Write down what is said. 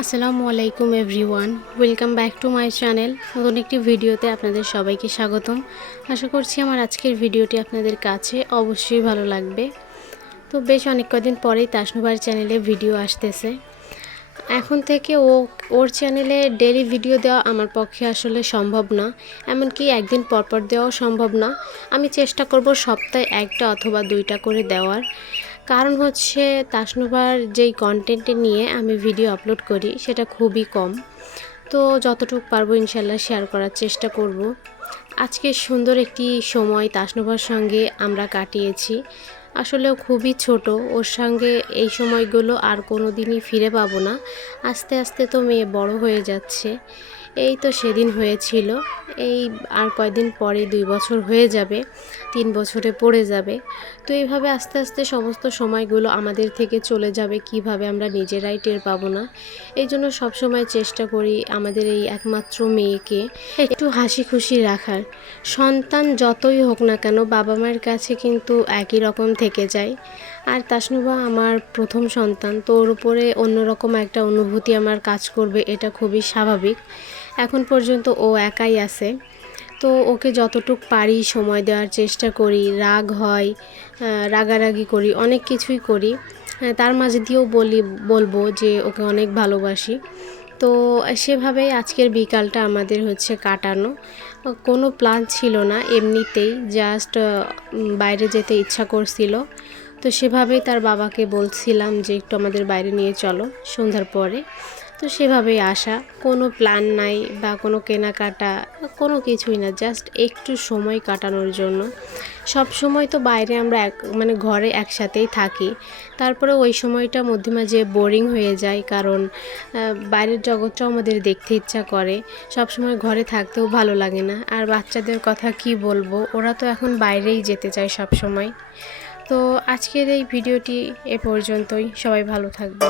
আসসালামু আলাইকুম everyone. Welcome back to my channel নতুন একটি ভিডিওতে আপনাদের সবাইকে স্বাগতম। আশা করছি আমার আজকের ভিডিওটি আপনাদের কাছে অবশ্যই ভালো লাগবে। তো বেশ অনেক কদিন পরেই তাসনুবার চ্যানেলে ভিডিও আসতেছে। এখন থেকে ও, ওর চ্যানেলে ডেলি ভিডিও দেওয়া আমার পক্ষে আসলে সম্ভব না। এমনকি একদিন পরপর দেওয়াও সম্ভব না। আমি চেষ্টা করব সপ্তাহে একটা অথবা দুইটা করে দেওয়ার। কারণ হচ্ছে তাসনুবার যেই কন্টেন্টে নিয়ে আমি ভিডিও আপলোড করি, সেটা খুবই কম। তো যতটুকু পারব ইনশাল্লাহ শেয়ার করার চেষ্টা করব। আজকে সুন্দর একটি সময় তাসনুবার সঙ্গে আমরা কাটিয়েছি। আসলেও খুবই ছোট, ওর সঙ্গে এই সময়গুলো আর কোনো দিনই ফিরে পাবো না। আস্তে আস্তে তো মেয়ে বড় হয়ে যাচ্ছে। এই তো সেদিন হয়েছিল। এই আর কয়দিন পরে দুই বছর হয়ে যাবে, তিন বছরে পড়ে যাবে। তো এইভাবে আস্তে আস্তে সমস্ত সময়গুলো আমাদের থেকে চলে যাবে, কীভাবে আমরা নিজেরাই টের পাবো না? এই জন্য সবসময় চেষ্টা করি আমাদের এই একমাত্র মেয়েকে একটু হাসি খুশি রাখার। সন্তান যতই হোক না কেন বাবা মায়ের কাছে কিন্তু একই রকম থেকে যায়। আর তাসনুবা আমার প্রথম সন্তান। তো ওর উপরে অন্যরকম একটা অনুভূতি আমার কাজ করবে, এটা খুবই স্বাভাবিক। এখন পর্যন্ত ও একাই আছে। তো ওকে যতটুক পারি সময় দেওয়ার চেষ্টা করি, রাগ হয় রাগারাগি করি, অনেক কিছুই করি। তার মাঝে দিয়েও বলি, বলব যে ওকে অনেক ভালোবাসি। তো সেভাবেই আজকের বিকালটা আমাদের হচ্ছে কাটানো। কোনো প্ল্যান ছিল না, এমনিতেই জাস্ট বাইরে যেতে ইচ্ছা করছিল। তো সেভাবেই তার বাবাকে বলছিলাম যে একটু আমাদের বাইরে নিয়ে চলো সন্ধ্যার পরে। তো সেভাবেই আসা। কোনো প্ল্যান নাই বা কোনো কেনাকাটা কোনো কিছুই না জাস্ট একটু সময় কাটানোর জন্য। সব সময় তো বাইরে আমরা এক মানে ঘরে একসাথেই থাকি। তারপরে ওই সময়টা মধ্যে মাঝে বোরিং হয়ে যায় কারণ বাইরের জগৎটাও আমাদের দেখতে ইচ্ছা করে। সব সময় ঘরে থাকতেও ভালো লাগে না। আর বাচ্চাদের কথা কি বলব? ওরা তো এখন বাইরেই যেতে চায় সব সময়। তো আজকের এই ভিডিওটি এ পর্যন্তই। সবাই ভালো থাকবে